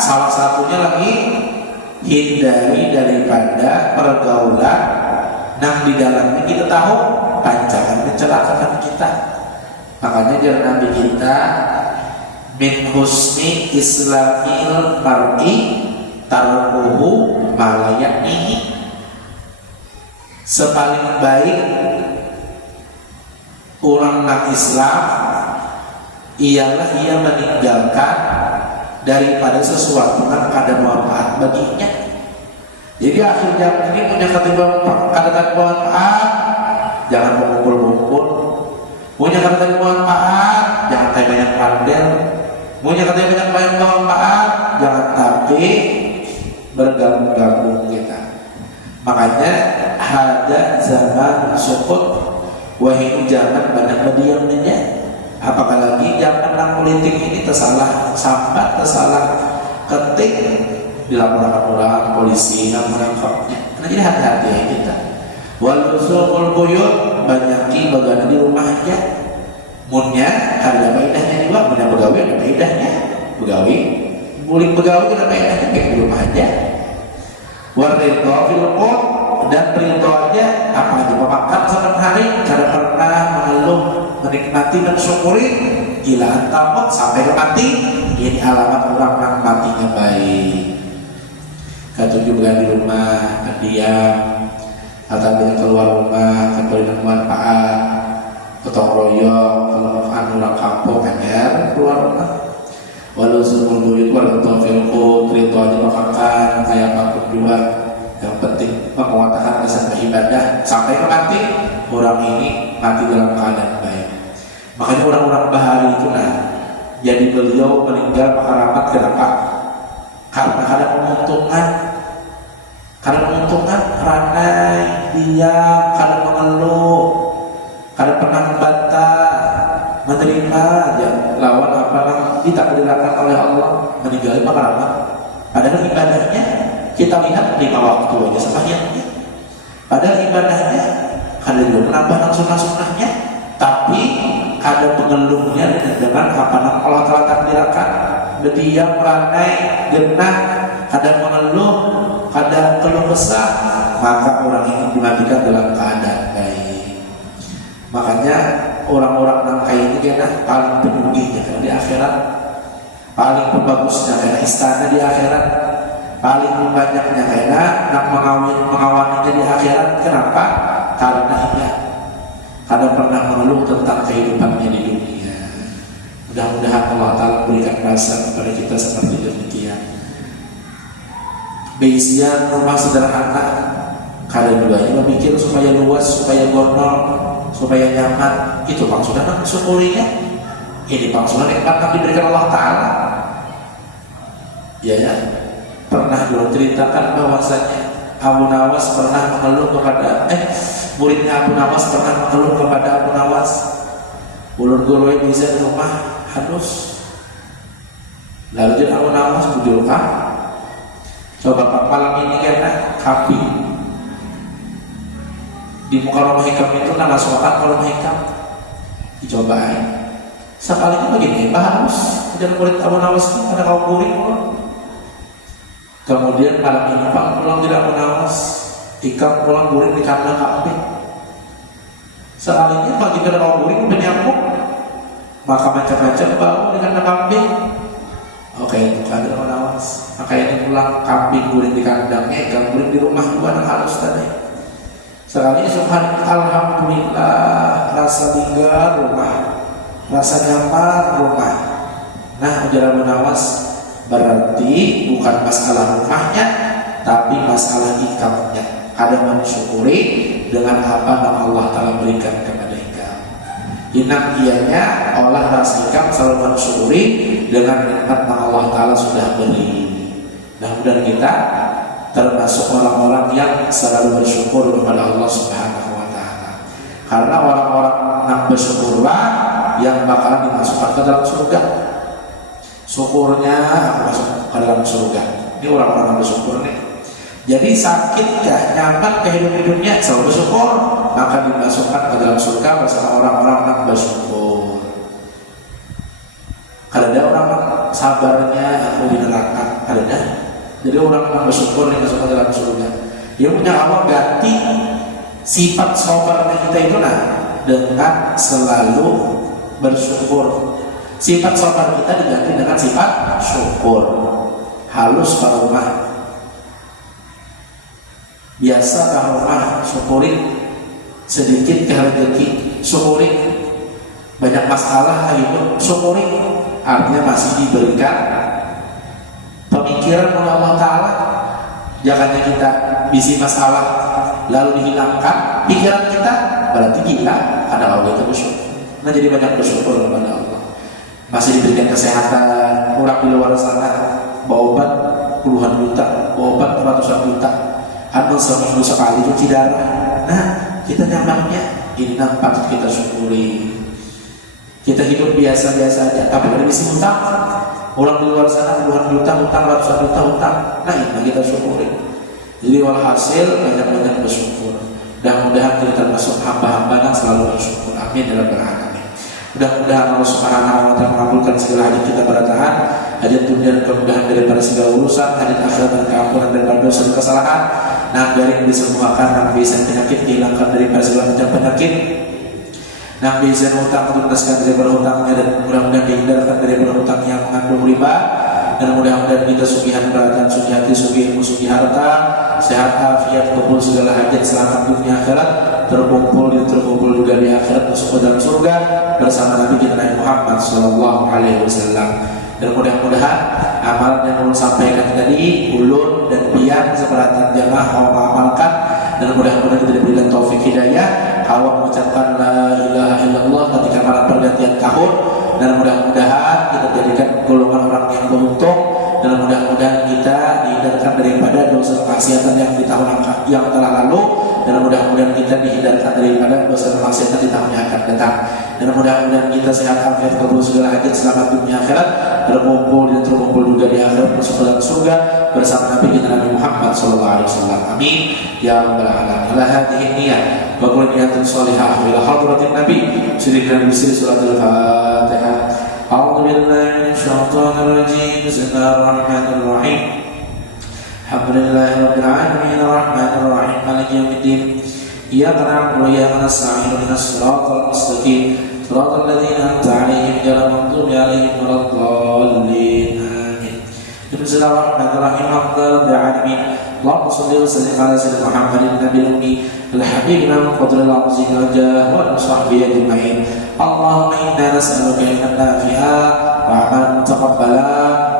salah satunya lagi hindari daripada pergaulan yang di dalamnya kita tahu pancangan mencelakakan kita. Makanya dari Nabi kita, min husni islamil mar'i tarkuhu malayaknihi, sepaling baik orang non Islam ialah ia meninggalkan daripada sesuatu yang ada manfaat baginya. Jadi akhir zaman ini punya kata manfaat, jangan mengumpul-ngumpul. Punya kata manfaat, jangan kayak banyak pandel. Punya kata banyak manfaat, jangan tapi bergabung-gabung kita. Makanya ada zaman sukut, wahai zaman banyak berdiamnya. Apalagi zaman politik ini tersalah sambat, tersalah ketik, dilaporkan orang polisi yang menangkapnya. Nah, jadi hati-hati ya kita. Walusul buyut, banyaki bagana di rumah aja. Munnya ada faedahnya juga, punya begawi ada faedahnya. Begawi, muling begawi ada faedahnya baik di rumah aja. Waridho fil qul, dan ridho aja apa aja memakan setiap hari, kada pernah mengeluh, menikmati dan syukuri gila tamat sampai mati. Ini alamat orang yang matinya baik. Ketujuh bulan di rumah, diam, atau bila keluar rumah, kemudian manfaat, ketong royong, kalau orang kampung pengen keluar rumah. Walau sebelum buyut, walau taufiqut, rito aja makakan, kayak apapun juga. Yang penting menguatkan kesan beribadah sampai mati. Orang ini mati dalam keadaan baik. Makanya orang-orang bahari itu jadi beliau meninggal keramat. Kenapa? Karena ada menguntungkan, ranai, diam, kada mengeluh, kada pernah membantah, menerima aja lawan apa yang ditakdirkan oleh Allah, meninggal keramat. Padahal ibadahnya kita lihat 5 waktu aja sembahyangnya. Padahal ibadahnya kada juga menambah sunnah-sunnahnya, tapi ada pengeluhnya dengan apa yang Allah telah takdirkan. Berdiam, ranai, genah, kadang mengeluh, kadang keluh kesah, maka orang ini dimatikan dalam keadaan baik. Makanya orang-orang yang kayak ini kena paling penyuginya karena di akhirat, paling pembagusnya karena istana di akhirat, paling banyaknya karena nak mengawaninya di akhirat. Kenapa? Karena ia kadang pernah mengeluh tentang kehidupannya di dunia. Mudah-mudahan Allah Ta'ala berikan rasa kepada kita seperti demikian. Beisian rumah sederhana, kadang duanya memikir supaya luas, supaya gondol, supaya nyaman. Itu maksudnya syukurinya. Ini maksudnya nikmat yang diberikan Allah Ta'ala. Ya, pernah dulu ceritakan bahwasanya Abu Nawas pernah mengeluh kepada muridnya Abu Nawas pernah mengeluh kepada Abu Nawas, ulun guru yang bisa di rumah halus. Lalu jadi Abu Nawas bujurkan, coba pak malam ini kena kambing di muka rumah hikam itu nana sokat ke rumah hikam, dicobain sekalinya begini halus. Dan murid Abu Nawas itu ada kaum murid. Kemudian malam ini pak pulang tidak Abu Nawas, hikam pulang murid di kandang kambing. Sekalinya pagi kada kaum murid menyambut, maka macam-macam bau dengan kambing. Oke, itu kan Abu Nawas. Maka ini pulang kambing murid di kandangnya, hikam murid di rumah juga yang halus tadi. Sekalinya subhanallah, alhamdulillah, rasa tinggal rumah, rasa nyaman rumah. Nah, ujar Abu Nawas, berarti bukan masalah rumahnya, tapi masalah ikamnya. Ada mensyukuri dengan apa yang Allah Ta'ala berikan kepada ikam. Inang ianya olah rasa ikam selalu mensyukuri dengan nikmat yang Allah Ta'ala sudah beri. Mudah-mudahan kita termasuk orang-orang yang selalu bersyukur kepada Allah Subhanahu wa Ta'ala. Karena orang-orang yang bersyukurlah yang bakalan dimasukkan ke dalam surga. Syukurnya masuk ke dalam surga. Ini orang-orang yang bersyukur nih. Jadi sakitkah, nyaman ke hidup-hidupnya, selalu bersyukur, maka dimasukkan ke dalam surga bersama orang-orang yang bersyukur. Kalau ada orang sabarnya aku di neraka, ada Jadi orang yang bersyukur yang masuk ke dalam surga. Yang punya Allah ganti sifat sabarnya kita itu dengan selalu bersyukur. Sifat sabar kita diganti dengan sifat syukur. Halus para rumah. Biasa para rumah syukuri, sedikit ke rezeki syukuri, banyak masalah hidup syukuri. Artinya masih diberikan pemikiran oleh Allah Ta'ala. Jangan kita bisi masalah lalu dihilangkan pikiran kita, berarti kita ada Allah itu bersyukur. Nah, jadi banyak bersyukur kepada Allah. Masih diberikan kesehatan. Orang di luar sana berobat puluhan juta, berobat ratusan juta, atau seminggu sekali cuci darah. Nah, kita nyamannya ini patut kita syukuri. Kita hidup biasa-biasa aja, tapi ada misi hutang. Orang di luar sana puluhan juta hutang, ratusan juta hutang. Nah, ini kita syukuri. Jadi walhasil banyak-banyak bersyukur. Mudah-mudahan kita termasuk hamba-hamba yang selalu bersyukur. Amin ya rabbal alamin. Mudah-mudahan Allah Subhanahu wa taala mengabulkan segala hajat kita bertahan, hajat dunia dan kemudahan daripada segala urusan, hajat akhirat dan keampunan daripada dosa dan kesalahan. Nah, biarin disembuhkan, nah bisa penyakit dihilangkan daripada segala macam penyakit. Nah, bisa hutang tuntaskan daripada hutangnya, dan mudah-mudahan dihindarkan daripada hutang yang mengandung riba. Dan mudah-mudahan kita sugihan perhatian, sugi hati, sugi ilmu, sugi harta, sehat, afiat, kumpul segala hajat, selamat dunia akhirat, terkumpul juga di akhirat, masuk ke dalam surga bersama Nabi kita Nabi Muhammad Sallallahu Alaihi Wasallam. Dan mudah-mudahan amalan yang ulun sampaikan tadi, ulun dan pian seperhatian jamaah mau mengamalkan, dan mudah-mudahan kita diberikan taufik hidayah, kalau mengucapkan la ilaha illallah ketika malam pergantian tahun. Dan mudah-mudahan kita jadikan golongan orang yang beruntung, dan mudah-mudahan kita dihindarkan daripada dosa kemaksiatan yang di tahun yang telah lalu, dan mudah-mudahan kita dihindarkan daripada dosa kemaksiatan di tahun yang akan datang. Dan mudah-mudahan kita sehat afiat, kabul segala hajat, selamat dunia akhirat, terkumpul juga di akhirat, masuk ke dalam surga bersama Nabi kita Nabi Muhammad sallallahu alaihi wasallam. Amin ya rabbal alamin. Ala hadhihi niyyah wa kullu niyatin shalihah ila hadratin nabi. Syirikna bisri suratul Fatihah. A'udzu billahi minasyaitonir rajim. Bismillahirrahmanirrahim. Alhamdulillahi rabbil alamin arrahmanir rahim maliki yaumiddin. Iyyaka na'budu wa iyyaka nasta'in ihdinas siratal mustaqim siratal ladzina an'amta 'alaihim ghairil maghdubi 'alaihim waladdallin. Amin. Bismillahirrahmanirrahim. Alhamdulillahi rabbil alamin. Allahumma shalli wa sallim ala sayyidina Muhammadin nabiyil ummi al-habibina min fadlil azim wa jah wa sahbihi ajma'in. Allahumma inna nas'aluka ilman nafi'a wa 'amalan mutaqabbala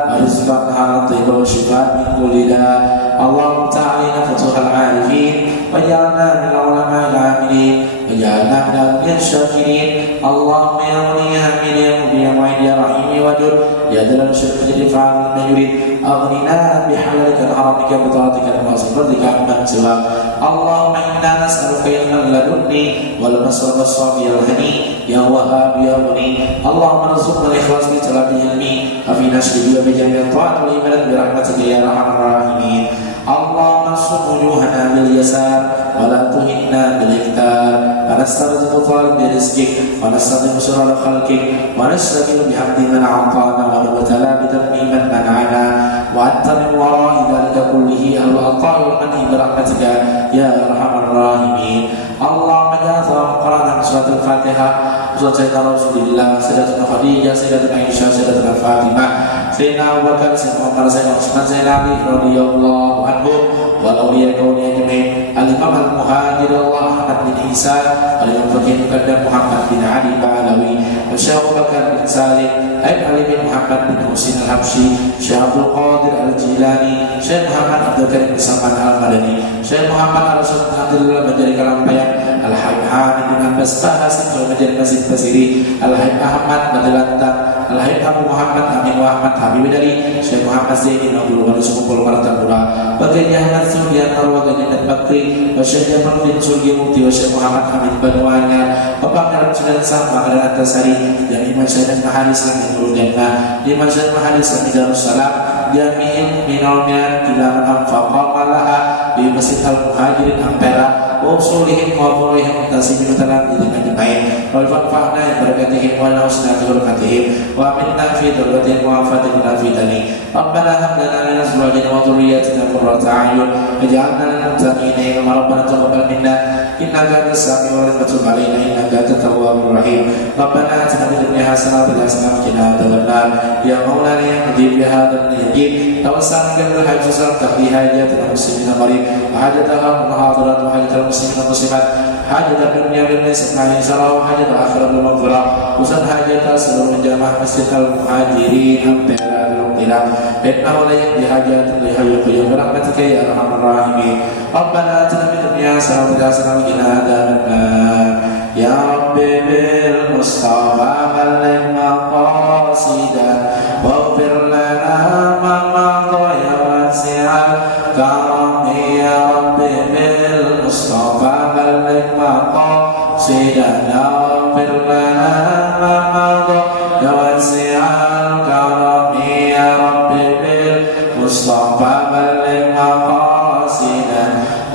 wa rizqan halalan thayyiban wa shifaa'an min kulli da'. Allahumma ta'alina futuhal 'arifin waj'alna min ulama'i al-'amilin waj'alna min al-mu'minin syakirin. Allahumma ya wali hamid ya mubin ya mu'id ya rahim ya wadud ya dalal syirk jadi fa'al ma yurid aghnina bihalalika al-haramika bi ta'atika al-wasifika amman siwa. Allahumma inna nas'aluka ilman ladunni wal masrab as-safi al-hani ya wahhab ya muni. Allahumma arzuqna al-ikhlas fi talabi ilmi wa fi nashri wa bi jami'i ta'at wal ibadat bi rahmatika ya arhamar rahimin. Allahumma ansur wujuhana bil yasar wa la tuhinna bil iktar wa nastaghfiruka talib bi rizqik wa nastaghfiru syurra khalqik wa nastaghfiru bihamdi man a'tana wa nabtala bi dhanbi man man'ana wa anta min wara'i dhalika kullihi al-ata'i wal man'i bi rahmatika ya arhamar rahimin. Allahumma ja'alna qur'anan suratul Fatihah Surat Sayyidina Rasulullah, Sayyidatuna Khadijah, Sayyidatuna Aisyah, Sayyidatuna Fatimah, Sayyidina Abu Bakar, Sayyidina Umar, Sayyidina Utsman, Sayyidina Ali radhiyallahu anhum wal awliya kauni ajma'in. Al-Imam Al-Muhajir Allah Ahmad bin Isa, Al-Imam Fakih Muqaddam Muhammad bin Ali Ba'alawi, Syekh Abu Bakar bin Salim, Ali bin Muhammad bin Husin Al-Habsyi, Syekh Abdul Qadir Al-Jilani, Syekh Muhammad Abdul Karim bin Salman Al-Madani, Syekh Muhammad Al-Rasul Alhamdulillah menjadi kalampayan Al-Habib Hamid bin Abbas Bahas menjadi Masjid Basiri, Al-Habib Ahmad Madelantang, Al-Habib Abu Muhammad Amin Muhammad Habib dari Syekh Muhammad Zaini Abdul Wali Sekumpul Martapura, Bagainya Ahmad Sudian Arwah Ganyan Bakri, Syekh Jamal bin Sulgi Mukti, Syekh Muhammad Hamid Banwanya, Bapak Karam Sudan Sama dan Antasari, dan Imam Syekh Mahalis Langit Jannah, Imam Syekh Mahalis Langit Darussalam, Jami'in Minal Mian Ila Man Anfaqa Malaha di Masjid Al-Muhajirin Ampera وأصولهم وفروعهم متسمين تلام إذن أجمعين والفنفعنا ببركتهم والحسنى ببركتهم وآمنا في دولتهم وعافاتنا في دني ربنا هب لنا من أزواجنا وذرياتنا قرة أعين واجعلنا للمتقين إماما ربنا تقبل منا إنك أنت السميع العليم وتب علينا إنك أنت التواب الرحيم ربنا آتنا في الدنيا حسنة وفي الآخرة وقنا عذاب النار يا مولانا يا مجيب بهذا النجيب توسعنا قبل الحج وسلم تقضي حاجاتنا المسلمين قريب وحاجتها المحاضرات وحاجة المسلمين والمسلمات حاجة الدنيا بالناس معي سرا وحاجة الآخرة بالمغفرة وسن حاجة سلام الجامعة مسجد المهاجرين أمبرا بالمغفرة إنه لا يقضي حاجات لحي القيوم برحمتك يا أرحم الراحمين ربنا آتنا في الدنيا حسنة وفي الآخرة وقنا عذاب النار يا رب بالمصطفى بلغ مقاصدنا واغفر لنا ما مضى يا واسع الكرم يا رب بالمصطفى بلغ مقاصدنا واغفر لنا ما مضى يا واسع الكرم يا رب بالمصطفى بلغ مقاصدنا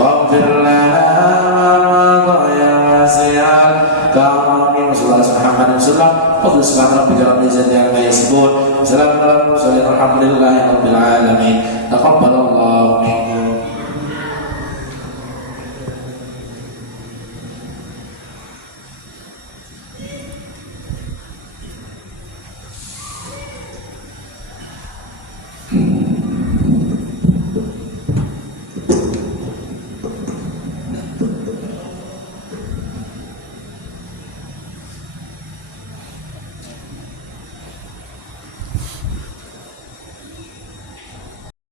واغفر لنا ما مضى يا واسع الكرم صلى الله عليه وسلم فضل سبحان ربك رب العزة عما يصفون سلام على المرسلين والحمد لله رب العالمين تقبل الله منكم.